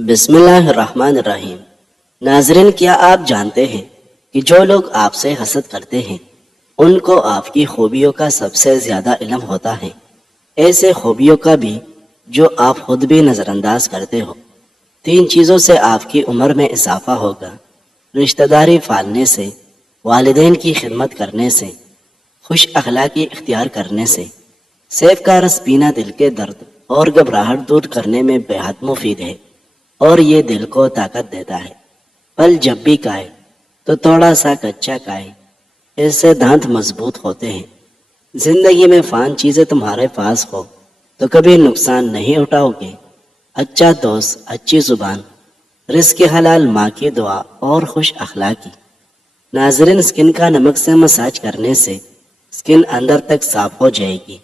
بسم اللہ الرحمن الرحیم۔ ناظرین، کیا آپ جانتے ہیں کہ جو لوگ آپ سے حسد کرتے ہیں ان کو آپ کی خوبیوں کا سب سے زیادہ علم ہوتا ہے، ایسے خوبیوں کا بھی جو آپ خود بھی نظر انداز کرتے ہو۔ 3 چیزوں سے آپ کی عمر میں اضافہ ہوگا: رشتہ داری پالنے سے، والدین کی خدمت کرنے سے، خوش اخلاقی اختیار کرنے سے۔ سیب کا رس پینا دل کے درد اور گھبراہٹ دور کرنے میں بے حد مفید ہے، اور یہ دل کو طاقت دیتا ہے۔ پھل جب بھی کھائے تو تھوڑا سا کچا کھائے، اس سے دانت مضبوط ہوتے ہیں۔ زندگی میں فان چیزیں تمہارے پاس ہو تو کبھی نقصان نہیں اٹھاؤ گے۔ اچھا دوست، اچھی زبان، رزق حلال، ماں کی دعا اور خوش اخلاقی۔ ناظرین، سکن کا نمک سے مساج کرنے سے سکن اندر تک صاف ہو جائے گی،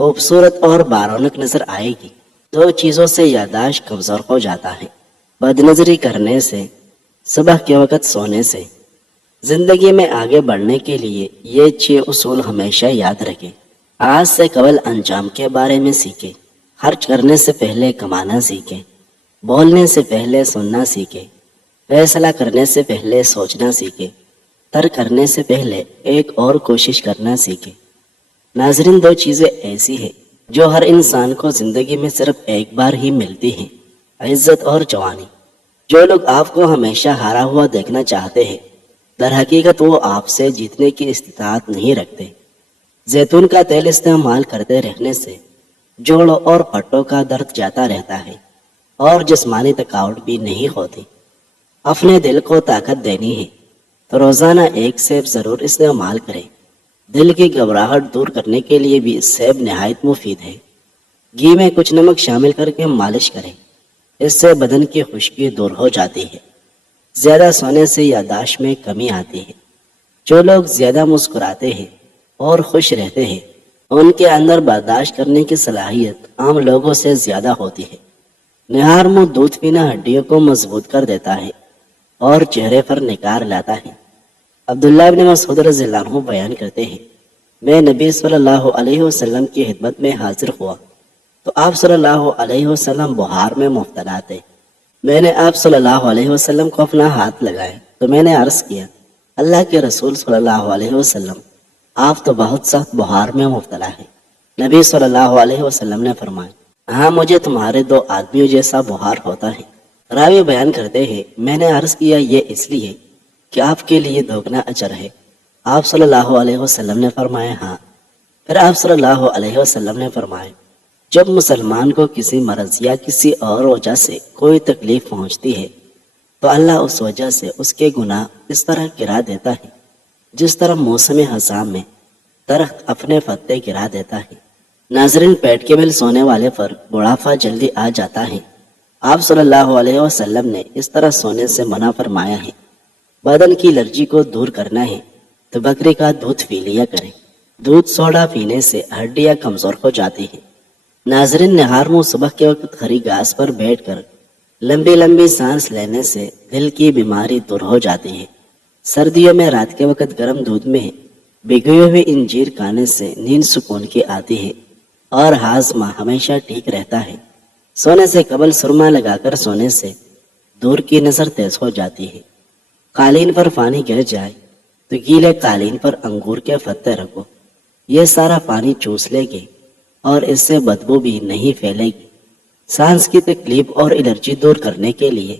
خوبصورت اور بارونق نظر آئے گی۔ 2 چیزوں سے یادداشت کمزور ہو جاتا ہے: بد نظری کرنے سے، صبح کے وقت سونے سے۔ زندگی میں آگے بڑھنے کے لیے یہ 6 اصول ہمیشہ یاد رکھیں۔ آج سے قبل انجام کے بارے میں سیکھیں، خرچ کرنے سے پہلے کمانا سیکھیں، بولنے سے پہلے سننا سیکھیں، فیصلہ کرنے سے پہلے سوچنا سیکھیں، ترک کرنے سے پہلے ایک اور کوشش کرنا سیکھیں۔ ناظرین، 2 چیزیں ایسی ہیں جو ہر انسان کو زندگی میں صرف ایک بار ہی ملتی ہیں: عزت اور جوانی۔ جو لوگ آپ کو ہمیشہ ہارا ہوا دیکھنا چاہتے ہیں، در حقیقت وہ آپ سے جیتنے کی استطاعت نہیں رکھتے۔ زیتون کا تیل استعمال کرتے رہنے سے جوڑوں اور پٹوں کا درد جاتا رہتا ہے اور جسمانی تھکاوٹ بھی نہیں ہوتی۔ اپنے دل کو طاقت دینی ہے تو روزانہ 1 سیب ضرور استعمال کریں۔ دل کی گھبراہٹ دور کرنے کے لیے بھی سیب نہایت مفید ہے۔ گھی میں کچھ نمک شامل کر کے مالش کریں، اس سے بدن کی خشکی دور ہو جاتی ہے۔ زیادہ سونے سے یادداشت میں کمی آتی ہے۔ جو لوگ زیادہ مسکراتے ہیں اور خوش رہتے ہیں ان کے اندر برداشت کرنے کی صلاحیت عام لوگوں سے زیادہ ہوتی ہے۔ نہار منہ دودھ پینا ہڈیوں کو مضبوط کر دیتا ہے اور چہرے پر نکھار لاتا ہے۔ عبداللہ ابن مسعود رضی اللہ عنہ بیان کرتے ہیں، میں نبی صلی اللہ علیہ وسلم کی خدمت میں حاضر ہوا تو آپ صلی اللہ علیہ وسلم بخار میں مبتلا تھے۔ میں نے آپ صلی اللہ علیہ وسلم کو اپنا ہاتھ لگایا تو میں نے عرض کیا، اللہ کے رسول صلی اللہ علیہ وسلم، آپ تو بہت سخت بخار میں مبتلا ہیں۔ نبی صلی اللہ علیہ وسلم نے فرمایا، ہاں، مجھے تمہارے 2 آدمیوں جیسا بخار ہوتا ہے۔ راوی بیان کرتے ہیں، میں نے عرض کیا، یہ اس لیے کہ آپ کے لیے دوگنا اجر ہے۔ آپ صلی اللہ علیہ وسلم نے فرمایا، ہاں۔ پھر آپ صلی اللہ علیہ وسلم نے فرمایا، جب مسلمان کو کسی مرض یا کسی اور وجہ سے کوئی تکلیف پہنچتی ہے تو اللہ اس وجہ سے اس کے گناہ اس طرح گرا دیتا ہے جس طرح موسم خزاں میں درخت اپنے پتے گرا دیتا ہے۔ ناظرین، پیٹ کے بل سونے والے پر بڑھاپا جلدی آ جاتا ہے۔ آپ صلی اللہ علیہ وسلم نے اس طرح سونے سے منع فرمایا ہے۔ بدن کی الرجی کو دور کرنا ہے تو بکری کا دودھ پی لیا کریں۔ دودھ سوڈا پینے سے ہڈیاں کمزور ہو جاتی ہیں۔ ناظرین، نہار منہ صبح کے وقت ہری گھاس پر بیٹھ کر لمبی لمبی سانس لینے سے دل کی بیماری دور ہو جاتی ہے۔ سردیوں میں رات کے وقت گرم دودھ میں بھگوئی ہوئی انجیر کھانے سے نیند سکون کی آتی ہے اور ہاضمہ ہمیشہ ٹھیک رہتا ہے۔ سونے سے قبل سرما لگا کر سونے سے دور کی نظر تیز ہو جاتی ہے۔ قالین پر پانی گر جائے تو گیلے قالین پر انگور کے پتے رکھو، یہ سارا پانی چوس لے گے اور اس سے بدبو بھی نہیں پھیلے گی۔ سانس کی تکلیف اور الرجی دور کرنے کے لیے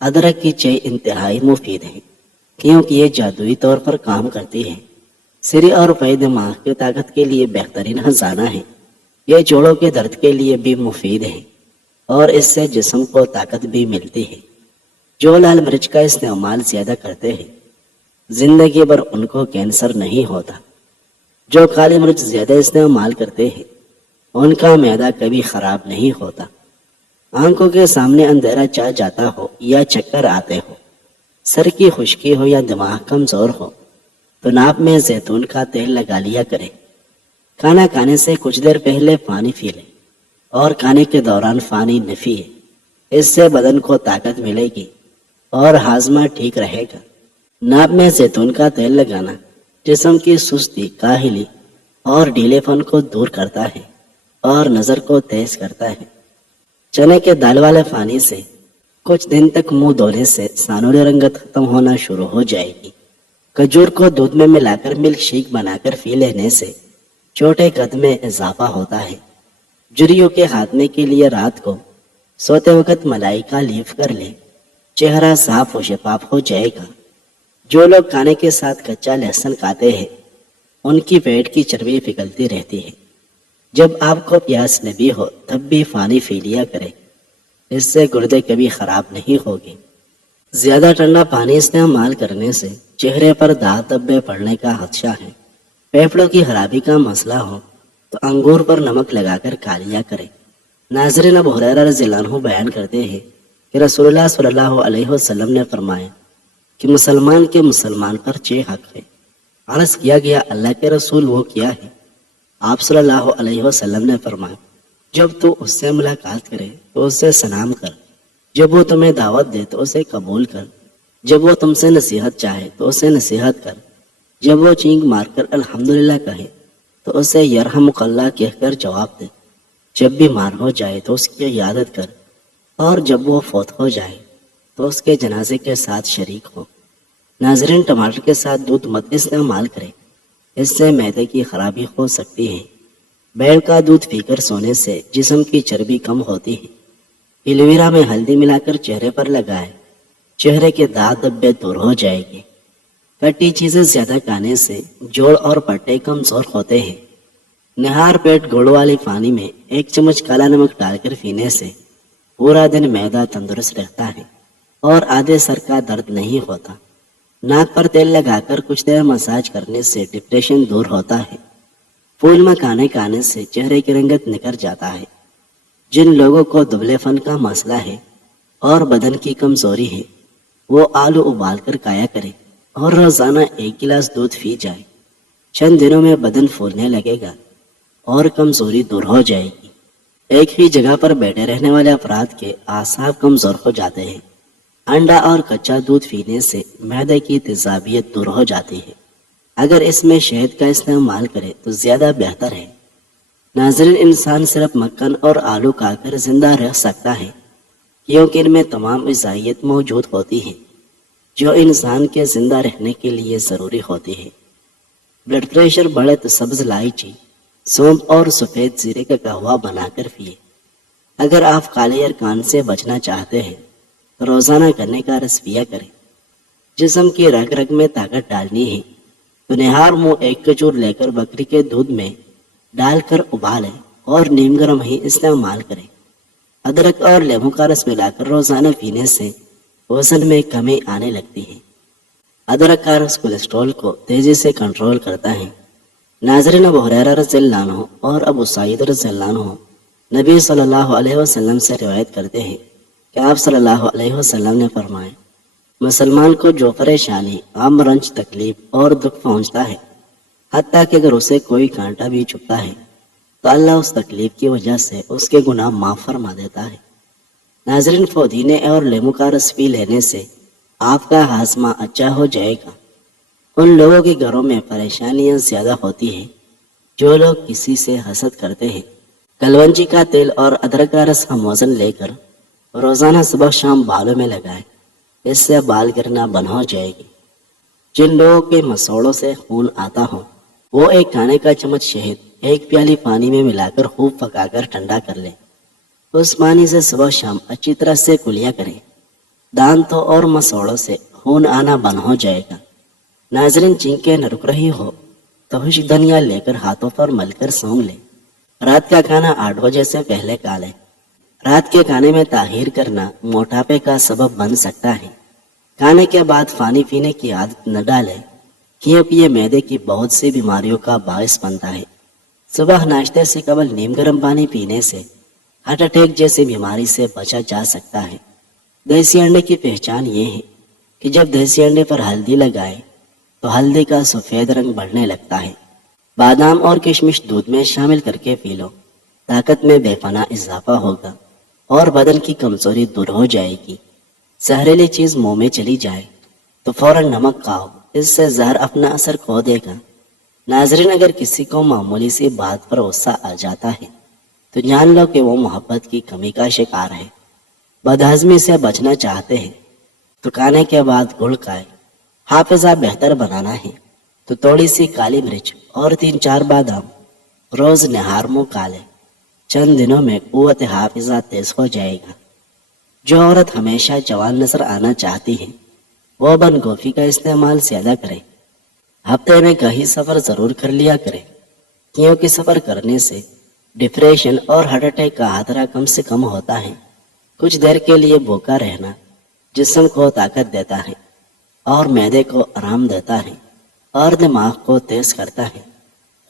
ادرک کی چائے انتہائی مفید ہے کیونکہ یہ جادوئی طور پر کام کرتی ہے۔ سری اور پے دماغ کی طاقت کے لیے بہترین خزانہ ہے۔ یہ جوڑوں کے درد کے لیے بھی مفید ہے اور اس سے جسم کو طاقت بھی ملتی ہے۔ جو لال مرچ کا استعمال زیادہ کرتے ہیں زندگی بھر ان کو کینسر نہیں ہوتا۔ جو کالی مرچ زیادہ استعمال کرتے ہیں ان کا معدہ کبھی خراب نہیں ہوتا۔ آنکھوں کے سامنے اندھیرا چھا جاتا ہو یا چکر آتے ہو، سر کی خشکی ہو یا دماغ کمزور ہو تو ناک میں زیتون کا تیل لگا لیا کریں۔ کھانا کھانے سے کچھ دیر پہلے پانی پی لیں اور کھانے کے دوران پانی نہ پیئے، اس سے بدن کو طاقت ملے گی اور ہاضمہ ٹھیک رہے گا۔ ناک میں زیتون کا تیل لگانا جسم کی سستی، کاہلی اور ڈھیلے پن کو دور کرتا ہے اور نظر کو تیز کرتا ہے۔ چنے کے دال والے پانی سے کچھ دن تک منہ دھونے سے سانوری رنگت ختم ہونا شروع ہو جائے گی۔ کھجور کو دودھ میں ملا کر ملک شیک بنا کر پی لینے سے چھوٹے قد میں اضافہ ہوتا ہے۔ جھریوں کے خاتمے کے لیے رات کو سوتے وقت ملائی کا لیف کر لے، چہرہ صاف و شفاف ہو جائے گا۔ جو لوگ کھانے کے ساتھ کچا لہسن کھاتے ہیں ان کی پیٹ کی چربی پگھلتی رہتی ہے۔ جب آپ کو پیاس لگی ہو تب بھی پانی پی لیا کرے، اس سے گردے کبھی خراب نہیں ہوگی۔ زیادہ ٹھنڈا پانی استعمال کرنے سے چہرے پر داغ دھبے پڑنے کا خدشہ ہے۔ پھیپھڑوں کی خرابی کا مسئلہ ہو تو انگور پر نمک لگا کر کھا لیا کرے۔ ناظرین، ابو ہریرہ رضی اللہ عنہ بیان کرتے ہیں کہ رسول اللہ صلی اللہ علیہ وسلم نے فرمایا کہ مسلمان کے مسلمان پر 6 حق ہے۔ عرض کیا گیا اللہ کے رسول وہ کیا ہے؟ آپ صلی اللہ علیہ وسلم نے فرمایا جب تو اس سے ملاقات کرے تو اس سے سلام کر، جب وہ تمہیں دعوت دے تو اسے قبول کر، جب وہ تم سے نصیحت چاہے تو اسے نصیحت کر، جب وہ چینک مار کر الحمدللہ کہے تو اسے یرحمک اللہ کہہ کر جواب دے، جب بیمار ہو جائے تو اس کی عیادت کر، اور جب وہ فوت ہو جائے تو اس کے جنازے کے ساتھ شریک ہو۔ ناظرین، ٹماٹر کے ساتھ دودھ مت استعمال کریں، اس سے معدے کی خرابی ہو سکتی ہے۔ بیل کا دودھ پی کر سونے سے جسم کی چربی کم ہوتی ہے۔ ایلویرا میں ہلدی ملا کر چہرے پر لگائے، چہرے کے داغ دھبے دور ہو جائے گے۔ کھٹی چیزیں زیادہ کھانے سے جوڑ اور پٹے کمزور ہوتے ہیں۔ نہار پیٹ گڑ والی پانی میں 1 چمچ کالا نمک ڈال کر پینے سے پورا دن معدہ تندرست رہتا ہے اور آدھے سر کا درد نہیں ہوتا۔ ناک پر تیل لگا کر کچھ دیر مساج کرنے سے ڈپریشن دور ہوتا ہے۔ پھول مکھانے کھانے سے چہرے کی رنگت نکھر جاتا ہے۔ جن لوگوں کو دبلے پن کا مسئلہ ہے اور بدن کی کمزوری ہے وہ آلو ابال کر کھایا کرے اور روزانہ 1 گلاس دودھ پی جائے۔ چند دنوں میں بدن پھولنے لگے گا اور کمزوری دور ہو جائے گی۔ ایک ہی جگہ پر بیٹھے رہنے والے افراد کے اعصاب کمزور ہو جاتے ہیں۔ انڈا اور کچا دودھ پینے سے معدے کی تیزابیت دور ہو جاتی ہے۔ اگر اس میں شہد کا استعمال کرے تو زیادہ بہتر ہے۔ ناظرین، انسان صرف مکھن اور آلو کھا کر زندہ رہ سکتا ہے کیونکہ ان میں تمام غذائیت موجود ہوتی ہے جو انسان کے زندہ رہنے کے لیے ضروری ہوتی ہے۔ بلڈ پریشر بڑھے تو سبز الائچی، سونف اور سفید زیرے کا قہوہ بنا کر پیے۔ اگر آپ کالے ارکان سے بچنا چاہتے ہیں تو روزانہ گنے کا رس پیا کریں۔ جسم کی رگ رگ میں طاقت ڈالنی ہے تو نہار منہ 1 کھجور لے کر بکری کے دودھ میں ڈال کر ابالیں اور نیم گرم ہی استعمال کریں۔ ادرک اور لیموں کا رس ملا کر روزانہ پینے سے وزن میں کمی آنے لگتی ہے۔ ادرک کا رس کولیسٹرول کو تیزی سے کنٹرول کرتا ہے۔ ناظرین، ابو ہریرہ رضی اللہ عنہ اور ابو سعید رضی اللہ عنہ نبی صلی اللہ علیہ وسلم سے روایت کرتے ہیں کہ آپ صلی اللہ علیہ وسلم نے فرمایا مسلمان کو جو پریشانی، غم، رنج، تکلیف اور دکھ پہنچتا ہے، حتیٰ کہ اگر اسے کوئی کانٹا بھی چبھتا ہے تو اللہ اس تکلیف کی وجہ سے اس کے گناہ معاف فرما دیتا ہے۔ ناظرین، پودینے اور لیموں کا رس پی لینے سے آپ کا ہاضمہ اچھا ہو جائے گا۔ ان لوگوں کے گھروں میں پریشانیاں زیادہ ہوتی ہیں جو لوگ کسی سے حسد کرتے ہیں۔ کلونجی کا تیل اور ادرک کا رس ہم وزن لے کر روزانہ صبح شام بالوں میں لگائیں، اس سے بال گرنا بند ہو جائے گی۔ جن لوگوں کے مسوڑوں سے خون آتا ہو وہ 1 کھانے کا چمچ شہد 1 پیالی پانی میں ملا کر خوب پکا کر ٹھنڈا کر لیں۔ اس پانی سے صبح شام اچھی طرح سے کلیا کریں۔ دانتوں اور مسوڑوں سے خون آنا بند ہو جائے گا۔ ناظرین، چینکیں نہ رک رہی ہو تو خشک دھنیا لے کر ہاتھوں پر مل کر سونگھ لیں۔ رات کا کھانا 8 بجے سے پہلے کھا لیں۔ رات کے کھانے میں تاخیر کرنا موٹاپے کا سبب بن سکتا ہے۔ کھانے کے بعد پانی پینے کی عادت نہ ڈالیں کیونکہ یہ معدے کی بہت سی بیماریوں کا باعث بنتا ہے۔ صبح ناشتے سے قبل نیم گرم پانی پینے سے ہارٹ اٹیک جیسی بیماری سے بچا جا سکتا ہے۔ دیسی انڈے کی پہچان یہ ہے کہ جب دیسی انڈے پر ہلدی لگائے تو ہلدی کا سفید رنگ بڑھنے لگتا ہے۔ بادام اور کشمش دودھ میں شامل کر کے پی لو، طاقت میں بے پناہ اضافہ ہوگا اور بدن کی کمزوری دور ہو جائے گی۔ زہریلی چیز منہ میں چلی جائے تو فوراً نمک کھاؤ، اس سے زہر اپنا اثر کھو دے گا۔ ناظرین، اگر کسی کو معمولی سی بات پر غصہ آ جاتا ہے تو جان لو کہ وہ محبت کی کمی کا شکار ہے۔ بد ہضمی سے بچنا چاہتے ہیں تو کھانے کے بعد گڑ کھائیں۔ حافظہ بہتر بنانا ہے تو تھوڑی سی کالی مرچ اور 3-4 بادام روز نہار منہ کھا لیں۔ چند دنوں میں قوت حافظہ تیز ہو جائے گا۔ جو عورت ہمیشہ جوان نظر آنا چاہتی ہے وہ بند گوبھی کا استعمال زیادہ کرے۔ ہفتے میں کہیں سفر ضرور کر لیا کرے، کیونکہ سفر کرنے سے ڈپریشن اور ہارٹ اٹیک کا خطرہ کم سے کم ہوتا ہے۔ کچھ دیر کے لیے بھوکا رہنا جسم کو طاقت دیتا ہے اور معدے کو آرام دیتا ہے اور دماغ کو تیز کرتا ہے۔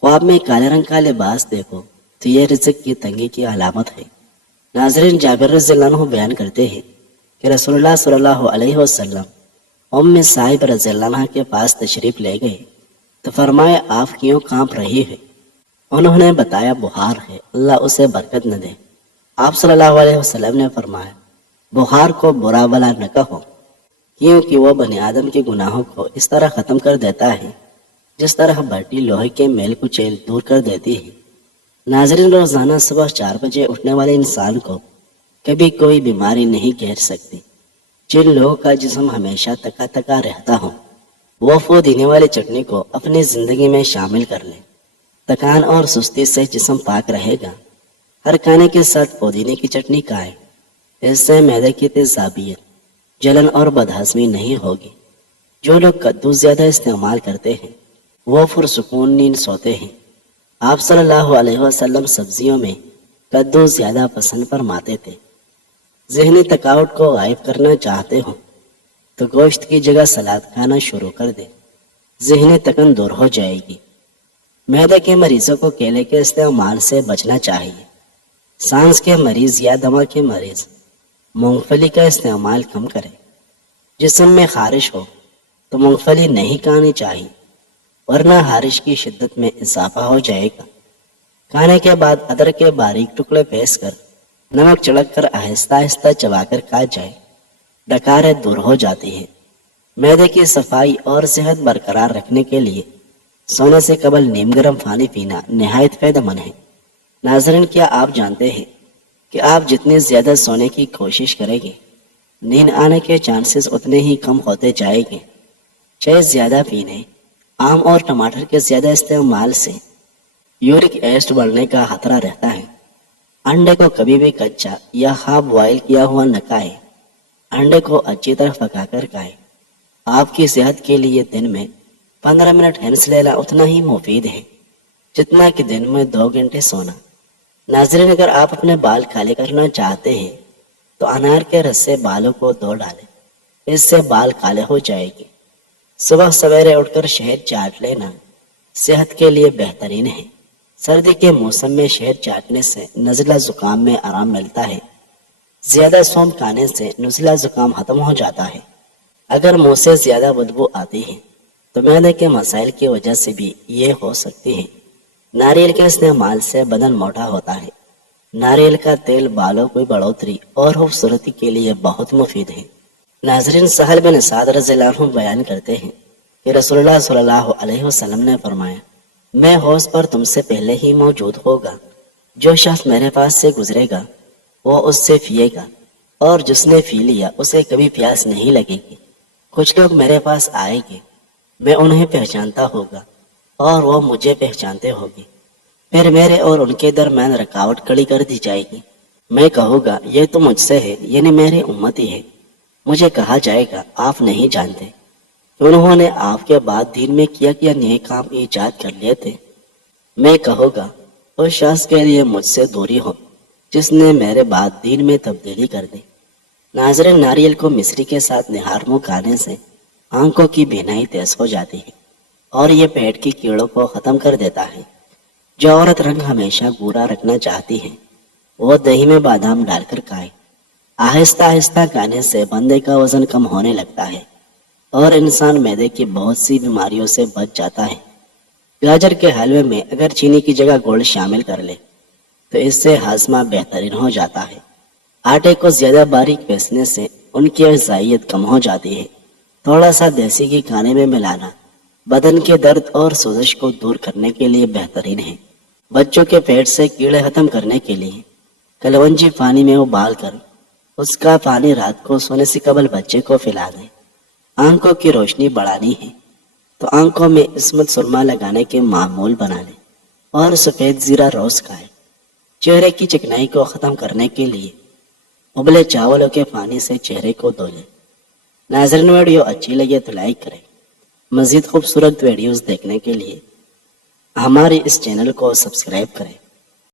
خواب میں کالے رنگ کا لباس دیکھو تو یہ رزق کی تنگی کی علامت ہے۔ ناظرین، جابر رضی اللہ عنہ بیان کرتے ہیں کہ رسول اللہ صلی اللہ علیہ وسلم ام صاحب رضی اللہ عنہ کے پاس تشریف لے گئے تو فرمایا آپ کیوں کانپ رہی ہے؟ انہوں نے بتایا بخار ہے، اللہ اسے برکت نہ دے۔ آپ صلی اللہ علیہ وسلم نے فرمایا بخار کو برا بلا نہ کہو، کیونکہ وہ بنی آدم کے گناہوں کو اس طرح ختم کر دیتا ہے جس طرح برٹی لوہے کے میل کچیل دور کر دیتی ہے۔ ناظرین، روزانہ صبح 4 بجے اٹھنے والے انسان کو کبھی کوئی بیماری نہیں گھیر سکتی۔ جن لوگوں کا جسم ہمیشہ تکا تکا رہتا ہو وہ پودینے والی چٹنی کو اپنی زندگی میں شامل کر لیں۔ تکان اور سستی سے جسم پاک رہے گا۔ ہر کھانے کے ساتھ پودینے کی چٹنی کھائیں، اس سے معدے کی تیزابیت، جلن اور بدہضمی نہیں ہوگی۔ جو لوگ کدو زیادہ استعمال کرتے ہیں وہ پرسکون نیند سوتے ہیں۔ آپ صلی اللہ علیہ وسلم سبزیوں میں کدو زیادہ پسند فرماتے تھے۔ ذہنی تھکاوٹ کو غائب کرنا چاہتے ہو تو گوشت کی جگہ سلاد کھانا شروع کر دیں، ذہنی تکن دور ہو جائے گی۔ معدے کے مریضوں کو کیلے کے استعمال سے بچنا چاہیے۔ سانس کے مریض یا دمہ کے مریض مونگ پھلی کا استعمال کم کریں۔ جسم میں خارش ہو تو مونگ پھلی نہیں کھانی چاہیے، ورنہ خارش کی شدت میں اضافہ ہو جائے گا۔ کھانے کے بعد ادرک کے باریک ٹکڑے پیس کر نمک چڑک کر آہستہ آہستہ چبا کر کھا جائے، ڈکاریں دور ہو جاتی ہیں۔ معدے کی صفائی اور صحت برقرار رکھنے کے لیے سونے سے قبل نیم گرم پانی پینا نہایت فائدہ مند ہے۔ ناظرین، کیا آپ جانتے ہیں کہ آپ جتنے زیادہ سونے کی کوشش کریں گے نیند آنے کے چانسز اتنے ہی کم ہوتے جائیں گے۔ چائے زیادہ پینے، آم اور ٹماٹر کے زیادہ استعمال سے یورک ایسڈ بڑھنے کا خطرہ رہتا ہے۔ انڈے کو کبھی بھی کچا یا ہاف بوائل کیا ہوا نہ کھائیں، انڈے کو اچھی طرح پکا کر کھائیں۔ آپ کی صحت کے لیے دن میں 15 منٹ ہنس لینا اتنا ہی مفید ہے جتنا کہ دن میں 2 گھنٹے سونا۔ ناظرین، اگر آپ اپنے بال کالے کرنا چاہتے ہیں تو انار کے رس سے بالوں کو دھو ڈالیں، اس سے بال کالے ہو جائے گے۔ صبح سویرے اٹھ کر شہد چاٹ لینا صحت کے لیے بہترین ہے۔ سردی کے موسم میں شہد چاٹنے سے نزلہ زکام میں آرام ملتا ہے۔ زیادہ سونف کھانے سے نزلہ زکام ختم ہو جاتا ہے۔ اگر منہ سے زیادہ بدبو آتی ہے تو معدے کے مسائل کی وجہ سے بھی یہ ہو سکتی ہے۔ ناریل کے استعمال سے بدن موٹا ہوتا ہے۔ ناریل کا تیل بالوں کی بڑھوتری اور خوبصورتی کے لیے بہت مفید ہے۔ ناظرین، سہل بن سعد رضی اللہ عنہ بیان کرتے ہیں کہ رسول اللہ صلی اللہ علیہ وسلم نے فرمایا میں حوض پر تم سے پہلے ہی موجود ہوگا، جو شخص میرے پاس سے گزرے گا وہ اس سے پیے گا، اور جس نے پی لیا اسے کبھی پیاس نہیں لگے گی۔ کچھ لوگ میرے پاس آئیں گے، میں انہیں پہچانتا ہوگا اور وہ مجھے پہچانتے ہوگے، پھر میرے اور ان کے درمیان رکاوٹ کھڑی کر دی جائے گی۔ میں کہوں گا یہ تو مجھ سے ہے، یعنی میرے امتی ہے۔ مجھے کہا جائے گا آپ نہیں جانتے کہ انہوں نے آپ کے بعد دین میں کیا نیک کام ایجاد کر لیے تھے۔ میں کہوں گا اس شخص کے لیے مجھ سے دوری ہو جس نے میرے بعد دین میں تبدیلی کر دی۔ ناظرین، ناریل کو مصری کے ساتھ نہار منہ کھانے سے آنکھوں کی بینائی تیز ہو جاتی ہے اور یہ پیٹ کی کیڑوں کو ختم کر دیتا ہے۔ جو عورت رنگ ہمیشہ گورا رکھنا چاہتی ہے وہ دہی میں بادام ڈال کر کھائے۔ آہستہ آہستہ کھانے سے بندے کا وزن کم ہونے لگتا ہے اور انسان معدے کی بہت سی بیماریوں سے بچ جاتا ہے۔ گاجر کے حلوے میں اگر چینی کی جگہ گڑ شامل کر لے تو اس سے ہاضمہ بہترین ہو جاتا ہے۔ آٹے کو زیادہ باریک پیسنے سے ان کی غذائیت کم ہو جاتی ہے۔ تھوڑا سا دیسی گھی کھانے میں ملانا بدن کے درد اور سوزش کو دور کرنے کے لیے بہترین ہے۔ بچوں کے پیٹ سے کیڑے ختم کرنے کے لیے کلونجی پانی میں ابال کر اس کا پانی رات کو سونے سے قبل بچے کو پلا دیں۔ آنکھوں کی روشنی بڑھانی ہے تو آنکھوں میں عصمت سرما لگانے کے معمول بنا لیں اور سفید زیرہ روز کھائیں۔ چہرے کی چکنائی کو ختم کرنے کے لیے ابلے چاولوں کے پانی سے چہرے کو دھو لیں۔ ناظرین ویڈیو اچھی لگے تو لائک کریں۔ مزید خوبصورت ویڈیوز دیکھنے کے لیے ہمارے اس چینل کو سبسکرائب کریں۔